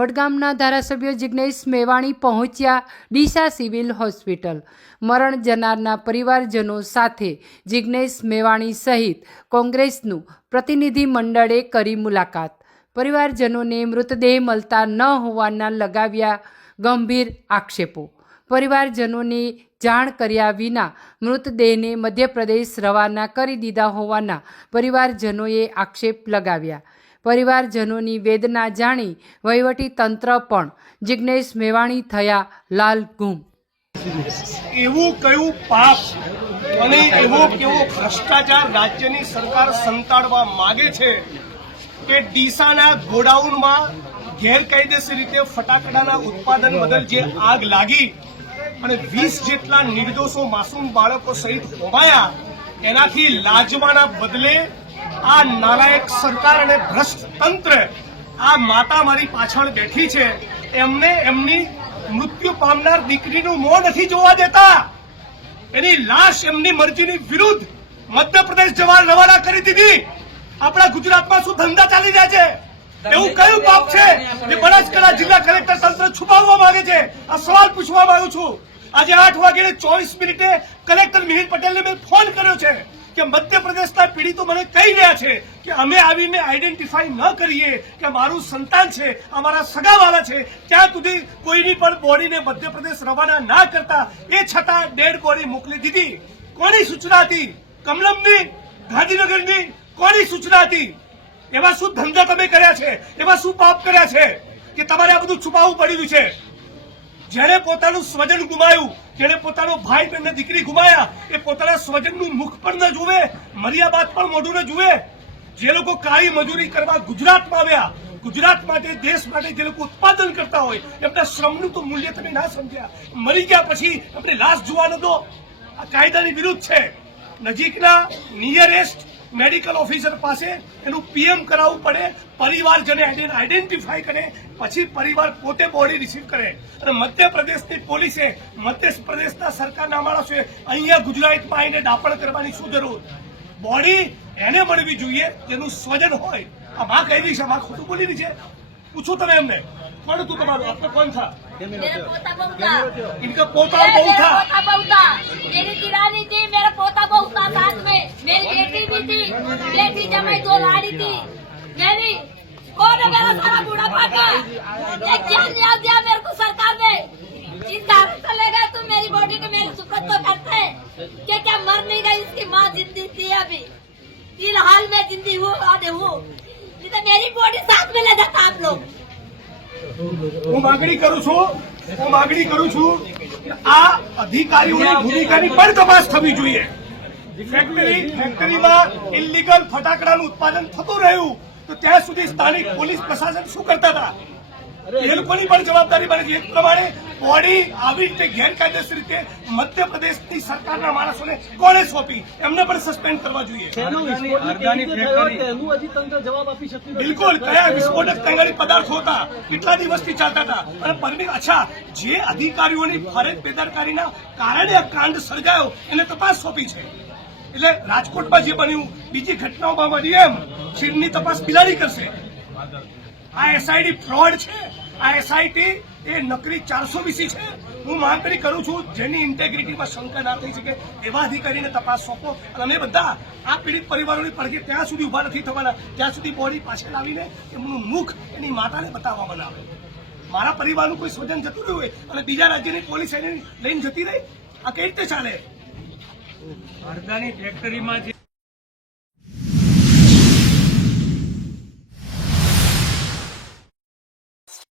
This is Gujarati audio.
વડગામના ધારાસભ્ય જિગ્નેશ મેવાણી પહોંચ્યા ડીસા સિવિલ હોસ્પિટલ। મરણ જનારના પરિવારજનો સાથે જિગ્નેશ મેવાણી સહિત કોંગ્રેસનું પ્રતિનિધિ મંડળે કરી મુલાકાત। પરિવારજનોને મૃતદેહ મળતા ન હોવાના લગાવ્યા ગંભીર આક્ષેપો। પરિવારજનોને જાણ કર્યા વિના મૃતદેહને મધ્યપ્રદેશ રવાના કરી દીધા હોવાના પરિવારજનોએ આક્ષેપ લગાવ્યા। પરિવારજનોની વેદના જાણી વહીવટી તંત્ર પણ જિગ્નેશ મેવાણી થયા લાલઘૂમ। એવું કયું પાપ અને એવો કેવો ભ્રષ્ટાચાર રાજ્યની સરકાર સંતાડવા માંગે છે કે ડીસાના ગોડાઉનમાં ગેરકાયદેસર રીતે ફટાકડાના ઉત્પાદન બદલ જે આગ લાગી અને 20 જેટલા નિર્દોષો માસૂમ બાળકો સહિત હોમાયા, એનાથી લાજવાના બદલે આ નાલાયક સરકાર અને ભ્રષ્ટ તંત્ર, આ માતા મારી પાછળ બેઠી છે, એમને એમની મૃત્યુ પામનાર દીકરીનું મોં નથી જોવા દેતા। એની લાશ એમની મરજીની વિરુદ્ધ મધ્યપ્રદેશ જવા રવાના કરી દીધી। આપણા ગુજરાતમાં શું ધંધા ચાલી રહ્યા છે? એવું કયું પાપ છે જે બનાસકાંઠા જિલ્લા કલેક્ટર તંત્ર છુપાવવા માંગે છે? આ સવાલ પૂછવા માંગુ છું। આજે 8:24 કલેક્ટર મિહિર પટેલને મેં ફોન કર્યો છે કે મધ્યપ્રદેશના પીડિતો મને કહી રહ્યા છે કે અમે આવીને આઈડેન્ટિફાઈ ન કરીએ કે મારું સંતાન છે, અમારા સગાવાલા છે, ત્યાં સુધી કોઈની પણ બોડીને મધ્યપ્રદેશ રવાના ના કરતા, એ છતાં ડેડ બોડી મોકલી દીધી। કોની સૂચના હતી? કમલમની, ગાંધીનગરની કોની સૂચના હતી? એવા શું ધંધા તમે કર્યા છે? એવા શું પાપ કર્યા છે કે તમારે આ બધું છુપાવવું પડ્યું છે? જેને પોતાનું સ્વજન ગુમાયું, જેને પોતાનો ભાઈ બહેન દીકરી ગુમાયા, એ પોતાના સ્વજનનું મુખ પણ ન જુએ, મર્યા બાદ પણ મોઢું ન જુએ। જે લોકો કાળી મજૂરી કરવા ગુજરાતમાં આવ્યા, ગુજરાત માટે, દેશ માટે જે લોકો ઉત્પાદન કરતા હોય, એમના શ્રમનું તો મૂલ્ય તમે ના સમજ્યા। મરી ગયા પછી એમને લાશ જોવા ન દો, આ કાયદાની વિરુદ્ધ છે। નજીકના નિયરેસ્ટ મેડિકલ ઓફિસર પાસે એનું પીએમ કરાવવું પડે, પરિવારજને આઈડેન્ટિફાઈ કરે, પછી પરિવાર પોતે બોડી રિસીવ કરે। અને મધ્યપ્રદેશની પોલીસે, મધ્યપ્રદેશના સરકારના માણસોએ અહીંયા ગુજરાતમાં આવીને દાપણ કરવાની શું જરૂર? બોડી એને મળવી જોઈએ જેનું સ્વજન હોય। આ માં કહી રહી છે, માં ખોટું બોલી રહી છે? પૂછો તમે એમને, કોણ તું તમારું? આપને કોણ था? इनका पोता बहू था, मेरी किरानी थी, मेरा पोता बहू था साथ में, मेरी बेटी भी थी, बेटी जमाई दो लाड़ी थी मेरी। कौन है मेरा सारा बुढ़ापा का? ये क्या न्याय दिया मेरे को सरकार ने? इस कारण से ले गए तो मेरी बॉडी को मेरी सुपरत तो करते हैं कि क्या मर नहीं गई, इसकी माँ जिंदी थी, अभी फिलहाल में जिंदी हूँ और हूँ, नहीं तो मेरी बॉडी साथ में ले जाता आप लोग। હું માગણી કરું છું કે આ અધિકારીઓની ભૂમિકાની પણ તપાસ થવી જોઈએ। ફેક્ટરીમાં ઇલીગલ ફટાકડાનું ઉત્પાદન થતું રહ્યું તો ત્યાં સુધી સ્થાનિક પોલીસ પ્રશાસન શું કરતા હતા? એ લોકોની પણ જવાબદારી બને છે। એ પ્રમાણે બોડી આવી રીતે ગેરકાયદેસર રીતે મધ્યપ્રદેશની સરકારના માણસોને કોણે સોંપી? એમને પણ સસ્પેન્ડ કરવા જોઈએ। બિલકુલ, કયા વિસ્ફોટક કાંગારી પદાર્થો હતા, કેટલા દિવસથી ચાલતા હતા, અને પરમિટ અચ્છા જે અધિકારીઓની ફરજ બેદરકારીના કારણે આ કાંડ સર્જાયો એને તપાસ સોંપી છે। એટલે રાજકોટમાં જે બન્યું, બીજી ઘટનાઓમાં બની એમ ચીનની તપાસ બિલાડી કરશે। આ એસઆઈડી ફ્રોડ છે, આ એસઆઈટી એ નકરી 420 છે। હું માંગણી કરું છું જેની ઇન્ટેગ્રિટીમાં શંકા ના થઈ શકે એવા અધિકારીને તપાસ સોંપો। અને અમે બધા આ પીડિત પરિવારોની પડખે ત્યાં સુધી ઉભા નથી થવાના ત્યાં સુધી બોડી પાછળ આવીને એમનું મુખ એની માતાને બતાવવામાં આવે। મારા પરિવારનું કોઈ સ્વજન જતું રહ્યું હોય અને બીજા રાજ્યની પોલીસ એને લઈને જતી રહી, આ કઈ રીતે ચાલે? અડધાની ફેક્ટરીમાં